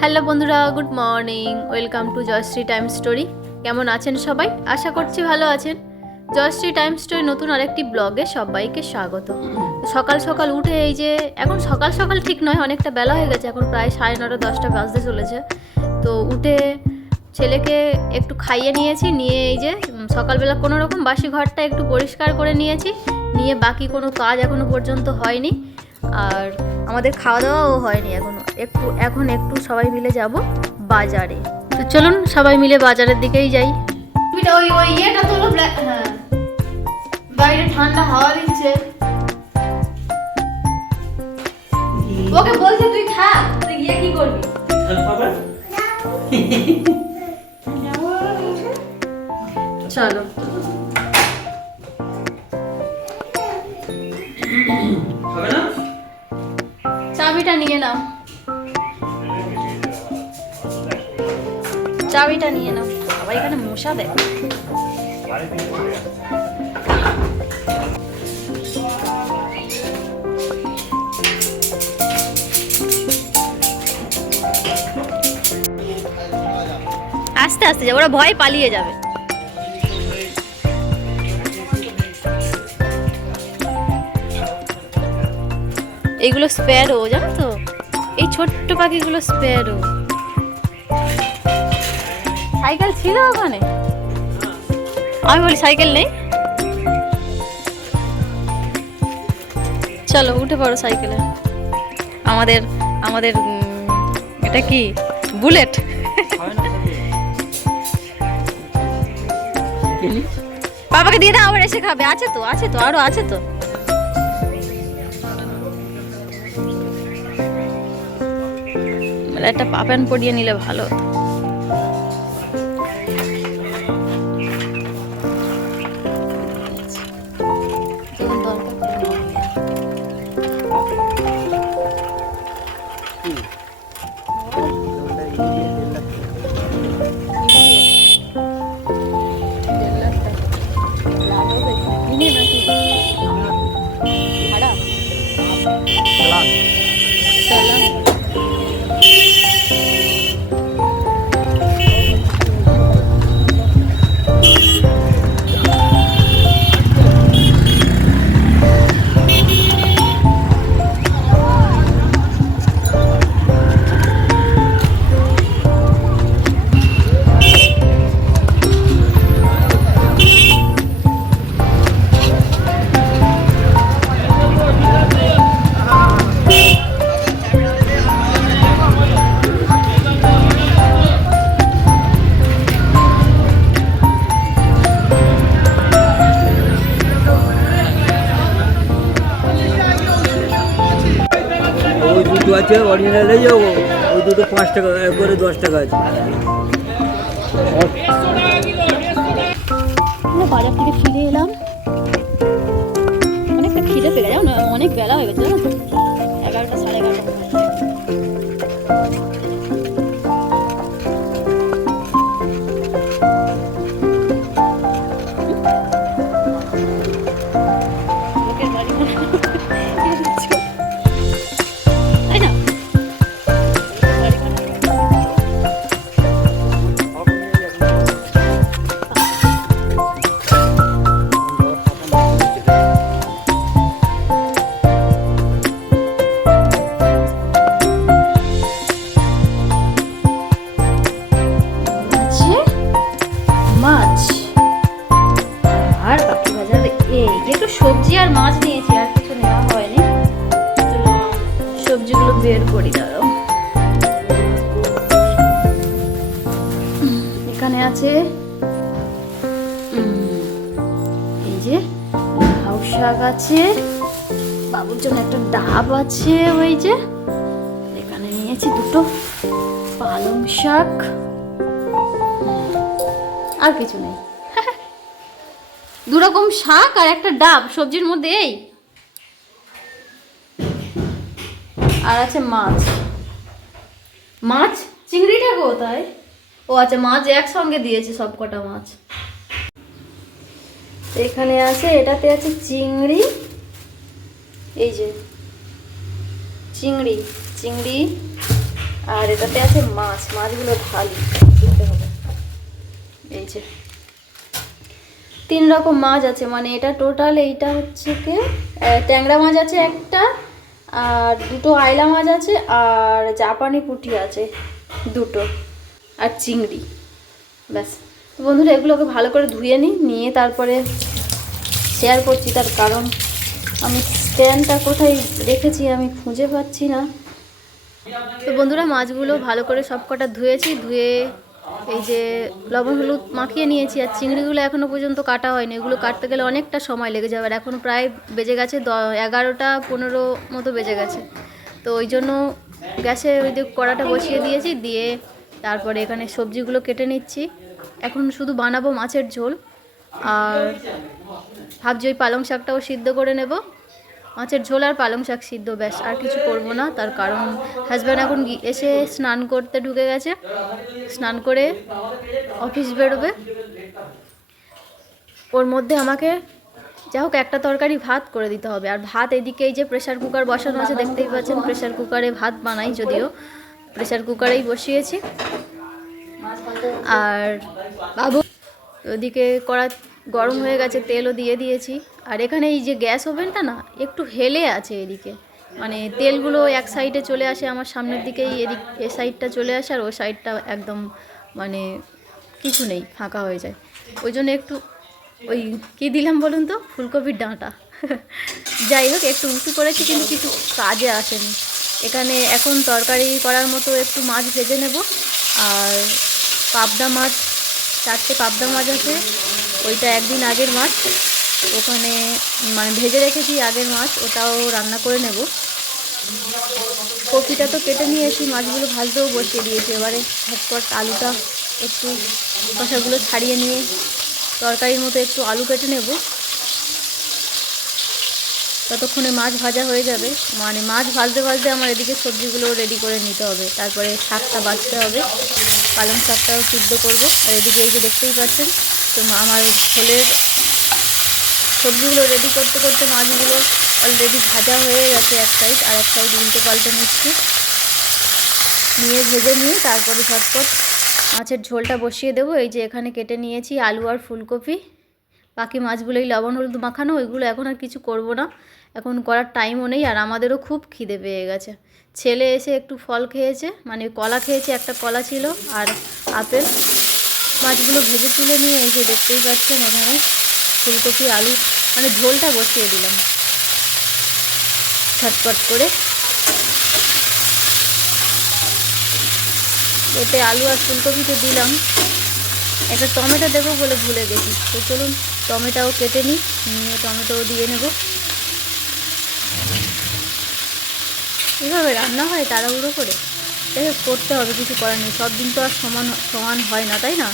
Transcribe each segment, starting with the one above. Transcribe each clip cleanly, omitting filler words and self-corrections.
Hello বন্ধুরা, good morning. Welcome to Jayashree time story. কেমন আছেন সবাই? আশা করছি ভালো আছেন। জয়শ্রী টাইম স্টোরি নতুন আরেকটি ব্লগে সবাইকে স্বাগত। সকাল সকাল উঠে এই যে, এখন সকাল সকাল ঠিক নয়, অনেকটা বেলা হয়ে গেছে, এখন প্রায় 9:30 10টা বাজতে চলেছে। তো উঠে ছেলেকে একটু খাইয়ে নিয়েছি, নিয়ে এই যে সকালবেলা কোনো রকম বাসি ঘরটা একটু পরিষ্কার করে নিয়েছি, নিয়ে বাকি কোনো কাজ এখনো পর্যন্ত হয়নি। আর আমাদের খাওয়া দাওয়াও হয়নি এখনো। এখন একটু সবাই মিলে যাব বাজারে। তো চলুন সবাই মিলে বাজারের দিকেই যাই। ওই ওই ইয়েটা তো হ্যাঁ, বাইরে ঠান্ডা হাওয়া দিচ্ছে। ওকে বলছে তুই থাক, তুই গিয়ে কি করবি? চলো চাবিটা নিয়ে নাও, চাবিটা নিয়ে নাও। সবাই এখানে মশা দেয়। আস্তে আস্তে যাবে, ওরা ভয় পালিয়ে যাবে। এইগুলো স্প্যারো, জানো তো, এই ছোট্ট পাখিগুলো স্প্যারো। সাইকেল ছিল ওখানে? আমি বলি সাইকেল নেই। চলো উঠে পড়ো সাইকেলে। আমাদের আমাদের এটা কি বুলেট? বাবাকে দিয়ে দাও, আবার এসে খাবে। আছে তো, আছে তো, আরো আছে তো। একটা পা প্যান্ট পরিয়ে নিলে ভালো হতো। আছে অরিজিনাল এই যাবো, ওই দুটো 5 টাকা একবারে 10 টাকা আছে। বাজার থেকে ফিরে এলাম, অনেকটা খিদে পেয়ে গেছে, অনেক বেলা হয়ে গেছে, 11টা 11:30। সবজি আর মাছ নিয়েছি, আর কিছু নেওয়া হয়নি। সবজিগুলো বের করি, দাঁড়াও। এখানে আছে এই যে লাউ শাক আছে, বাবুর জন্য একটা ডাব আছে, ওই যে এখানে নিয়েছি দুটো পালং শাক, আর কিছু নেই। দুরকম শাক আর একটা ডাব সবজির মধ্যে, এই আর আছে মাছ। মাছ চিংড়িটা কোথায়? ও আচ্ছা, মাছ একসঙ্গে দিয়েছে সব কটা মাছ। এখানে আছে, এটাতে আছে চিংড়ি, এই যে চিংড়ি চিংড়ি, আর এটাতে আছে মাছ, মাছগুলো ঢালি দিতে হবে। এই যে 3 রকম মাছ আছে, মানে এটা টোটাল এইটা হচ্ছে কি ট্যাংরা মাছ আছে একটা, আর 2টো আইলা মাছ আছে, আর জাপানি পুঁটি আছে 2টো, আর চিংড়ি। ব্যাস। তো বন্ধুরা এগুলোকে ভালো করে ধুয়ে নিয়ে তারপরে শেয়ার করছি, তার কারণ আমি স্ট্যান্ডটা কোথায় রেখেছি আমি খুঁজে পাচ্ছি না। তো বন্ধুরা মাছগুলো ভালো করে সব কটা ধুয়েছি, ধুয়ে এই যে লবণ হলুদ মাখিয়ে নিয়েছি। আর চিংড়িগুলো এখনও পর্যন্ত কাটা হয়নি, এগুলো কাটতে গেলে অনেকটা সময় লেগে যাবে। আর এখন প্রায় বেজে গেছে 11টা 15 মতো বেজে গেছে। তো ওই জন্য গ্যাসে ওই যে কড়াটা বসিয়ে দিয়েছি, দিয়ে তারপরে এখানে সবজিগুলো কেটে নিচ্ছি। এখন শুধু বানাবো মাছের ঝোল, আর ভাবছি ওই পালং শাকটাও সিদ্ধ করে নেব। মাছের ঝোল আর পালং শাক সিদ্ধ, ব্যাস, আর কিছু করব না। তার কারণ হাজব্যান্ড এখন এসে স্নান করতে ঢুকে গেছে, স্নান করে অফিস বেরোবে। ওর মধ্যে আমাকে যা হোক একটা তরকারি ভাত করে দিতে হবে। আর ভাত এদিকে এই যে প্রেশার কুকার বসানো আছে, দেখতেই পাচ্ছেন প্রেশার কুকারে ভাত বানাই, যদিও প্রেশার কুকারেই বসিয়েছি। আর বাবু ওদিকে কড়া গরম হয়ে গেছে, তেলও দিয়ে দিয়েছি। আর এখানে এই যে গ্যাস ওভেনটা না একটু হেলে আছে এদিকে, মানে তেলগুলো এক সাইডে চলে আসে আমার সামনের দিকেই, এ সাইডটা চলে আসে, আর ওই সাইডটা একদম মানে কিছু নেই, ফাঁকা হয়ে যায়। ওই জন্য একটু ওই কী দিলাম বলুন তো, ফুলকপির ডাঁটা। যাই হোক একটু উঁচু করেছি, কিন্তু কিছু কাজে আসেনি। এখানে এখন তরকারি করার মতো একটু মাছ ভেজে নেব। আর পাবদা মাছ, 4টে পাবদা মাছ আছে, ওইটা একদিন আগের মাছ, ওখানে মানে ভেজে রেখেছি আগের মাছ, ওটাও রান্না করে নেব। কপিটা তো কেটে নিয়ে এসে মাছগুলো ভাজতেও বসিয়ে দিয়েছি। এবারে ঝটপট আলুটা একটু খোসাগুলো ছাড়িয়ে নিয়ে তরকারির মতো একটু আলু কেটে নেব, ততক্ষণে মাছ ভাজা হয়ে যাবে। মানে মাছ ভাজতে ভাজতে আমার এদিকে সবজিগুলো রেডি করে নিতে হবে, তারপরে শাকটা বাছতে হবে, পালং শাকটাও সিদ্ধ করব। আর এদিকে এই যে দেখতেই পাচ্ছেন, তো আমার ঝোলের সবজিগুলো রেডি করতে করতে মাছগুলো অলরেডি ভাজা হয়ে গেছে এক সাইড, আর এক সাইড উল্টে পাল্টে নিচ্ছি, নিয়ে ভেজে নিয়ে তারপরে ঝটপট মাছের ঝোলটা বসিয়ে দেবো। এই যে এখানে কেটে নিয়েছি আলু আর ফুলকপি, বাকি মাছগুলোই লবণ হলুদ মাখানো, ওইগুলো এখন আর কিছু করব না, এখন করার টাইমও নেই। আর আমাদেরও খুব খিদে পেয়ে গেছে। ছেলে এসে একটু ফল খেয়েছে, মানে কলা খেয়েছে, একটা কলা ছিল আর আপেল। মাছগুলো ভেজে তুলে নিয়ে এই যে দেখতেই পাচ্ছেন এখানে ফুলকপি আলু মানে ঝোলটা বসিয়ে দিলাম ঝটপট করে। এতে আলু আর ফুলকপিতে দিলাম, একটা টমেটো দেবো বলে ভুলে গেছি। তো চলুন টমেটোও কেটে নিই, নিয়ে টমেটোও দিয়ে নেব। এভাবে রান্না হয় তাড়াহুড়ো করে, করতে হবে, কিছু করার নেই, সব দিন তো আর সমান হয় না, তাই না?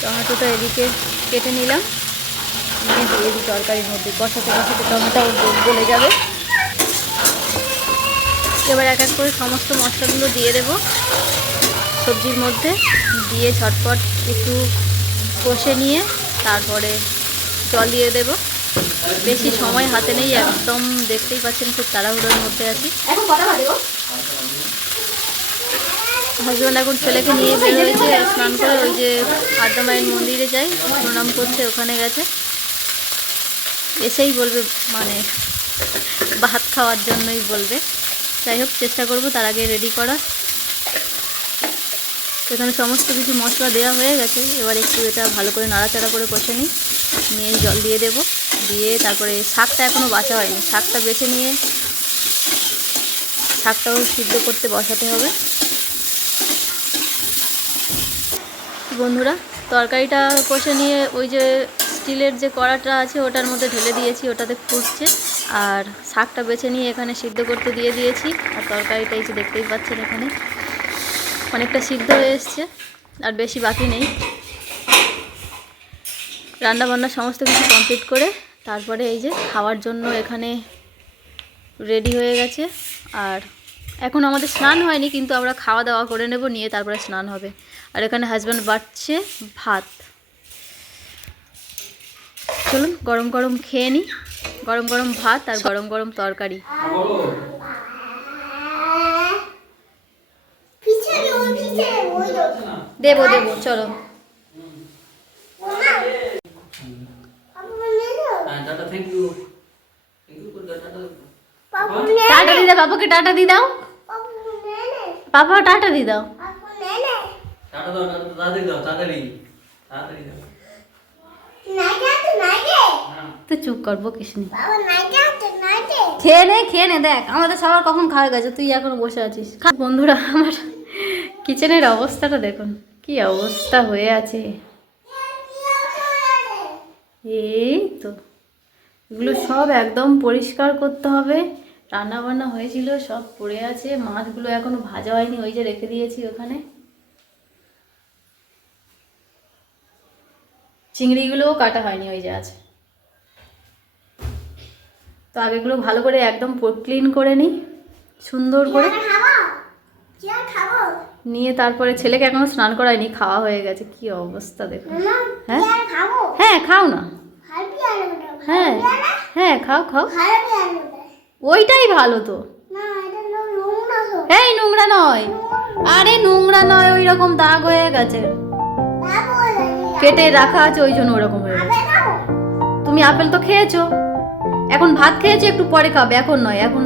টমেটোটা এদিকে কেটে নিলাম, নিয়ে দিয়ে দিই তরকারির মধ্যে, কষাতে কষাতে টমেটোও গলে যাবে। এবার এক এক করে সমস্ত মশলাগুলো দিয়ে দেব সবজির মধ্যে, দিয়ে ঝটপট একটু কষে নিয়ে তারপরে জল দিয়ে দেব। বেশি সময় হাতে নেই, একদম দেখতেই পাচ্ছেন খুব তাড়াহুড়োর মধ্যে আছি। হাজব্যান্ড এখন ছেলেকে নিয়ে বের হয়েছে স্নান করে, ওই যে আদ্যা মায়ের মন্দিরে যাই প্রণাম করছে, ওখানে গেছে। এসেই বলবে মানে ভাত খাওয়ার জন্যই বলবে। যাই হোক চেষ্টা করব তার আগে রেডি করা। এখানে সমস্ত কিছু মশলা দেওয়া হয়ে গেছে, এবার একটু এটা ভালো করে নাড়াচাড়া করে কষে নিই, নিয়ে জল দিয়ে দেব, দিয়ে তারপরে শাকটা এখনও বাছা হয়নি, শাকটা বেছে নিয়ে শাকটাও সিদ্ধ করতে বসাতে হবে। বন্ধুরা তরকারিটা কষে নিয়ে ওই যে স্টিলের যে কড়াটা আছে ওটার মধ্যে ঢেলে দিয়েছি, ওটাতে ফুটছে। আর শাকটা বেছে নিয়ে এখানে সিদ্ধ করতে দিয়ে দিয়েছি। আর তরকারিটা এই যে দেখতেই পাচ্ছেন এখানে অনেকটা সিদ্ধ হয়ে এসছে, আর বেশি বাকি নেই। রান্নাবান্না সমস্ত কিছু কমপ্লিট করে তারপরে এই যে খাওয়ার জন্য এখানে রেডি হয়ে গেছে। আর এখন আমাদের স্নান হয়নি, কিন্তু আমরা খাওয়া দাওয়া করে নেব, নিয়ে তারপরে স্নান হবে। আর এখানে হাজব্যান্ড বাড়ছে ভাত। চলুন গরম গরম খেয়ে নিই, গরম গরম ভাত আর গরম গরম তরকারি। দেবো দেবো, চলো। টাটা দি দাও বাবাকে, টাটা দি দাও বাবা, টাটা দি দাও। তো চুপ করবো কৃষ্ণ, খেয়ে নে দেখ আমাদের সবার কখন খাওয়া গেছে, তুই এখনো বসে আছিস। বন্ধুরা আমার কিচেনের অবস্থাটা দেখুন, কি অবস্থা হয়ে আছে। এই তো এগুলো সব একদম পরিষ্কার করতে হবে। রান্না বান্না হয়েছিল সব পড়ে আছে, মাছগুলো এখনো ভাজা হয়নি, ওই যে রেখে দিয়েছি ওখানে। চিংড়িগুলোও কাটা হয়নি, ওই যে আছে। তো আগেগুলো ভালো করে একদম ক্লিন করে নিই সুন্দর করে, নিয়ে তারপরে ছেলেকে এখনো স্নান করায়নি, খাওয়া হয়ে গেছে। কি অবস্থা দেখুন। হ্যাঁ হ্যাঁ খাও না, হ্যাঁ হ্যাঁ খাও খাও, ওইটাই ভালো তো। এই নোংরা নয়, আরে নোংরা নয়, ওই রকম দাগ হয়ে গেছে, কেটে রাখা আছে ওই জন্য ওরকম হয়ে গেছে। তুমি আপেল তো খেয়েছো, এখন ভাত খেয়েছো, একটু পরে খাবে, এখন নয় এখন।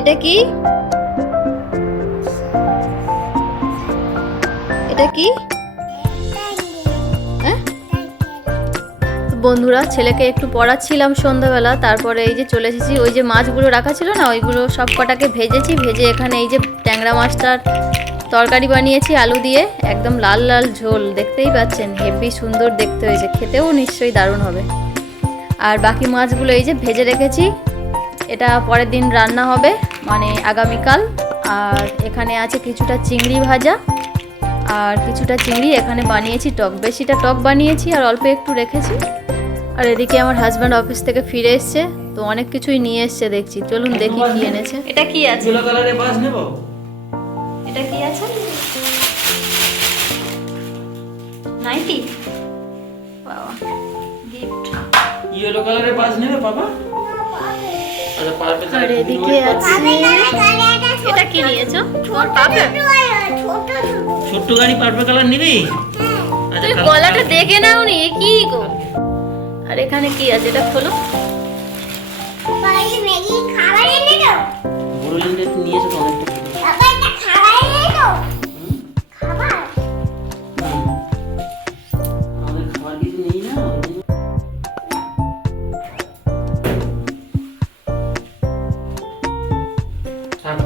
এটা কি, এটা কি? বন্ধুরা ছেলেকে একটু পড়াচ্ছিলাম সন্ধ্যাবেলা, তারপরে এই যে চলে এসেছি। ওই যে মাছগুলো রাখা ছিল না, ওইগুলো সব কটাকে ভেজেছি, ভেজে এখানে এই যে ট্যাংরা মাছটার তরকারি বানিয়েছি আলু দিয়ে, একদম লাল লাল ঝোল, দেখতেই পাচ্ছেন হেভি সুন্দর দেখতে হয়েছে, খেতেও নিশ্চয়ই দারুণ হবে। আর বাকি মাছগুলো এই যে ভেজে রেখেছি, এটা পরের দিন রান্না হবে, মানে আগামীকাল। আর এখানে আছে কিছুটা চিংড়ি ভাজা, আর কিছুটা চিংড়ি এখানে বানিয়েছি টক, বেশিটা টক বানিয়েছি আর অল্প একটু রেখেছি। আর এদিকে আমার হাজব্যান্ড অফিস থেকে ফিরে এসছে, তো অনেক কিছুই নিয়ে এসছে দেখছি, চলুন দেখি কি এনেছে। এটা কি আছে? এটা কি আছে? নাইটি, বাবা গিফট। ইয়েলো কালারের বাস নেবে বাবা? আর এদিকে আছে, এটা কি নিয়েছো? তোমার পাপে ছোট্ট গাড়ি পার্পল কালার নিবি? তুই গলাটা দেখে নাও নি, কি গো। আর এখানে কি আছে, এটা খোলো। বড়লিনটা নিয়েছো তো অনেকটা। আমাদের খাবার কিছু নেই না।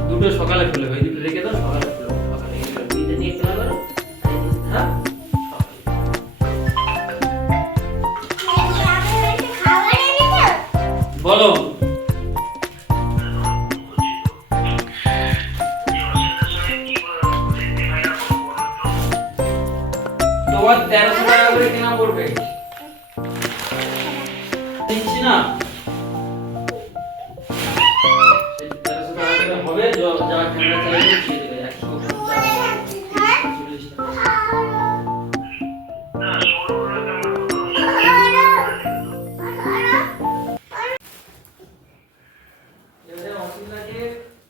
দুটো সকালে খুলে, ওই দুটো রেখে দাও, সকালে খুলে, সকালে দুইটা নিয়ে খেলা করো। হ্যাঁ বলো। তোমার 1300 টাকা করে কেনা পড়বে, দিচ্ছি না। 1300 টাকা করে হবে, যা ক্যামেরা চাইবে দিয়ে দেবে। 140 টাকা।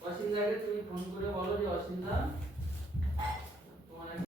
অসীম লাগে তুমি ফোন করে হ্যাঁ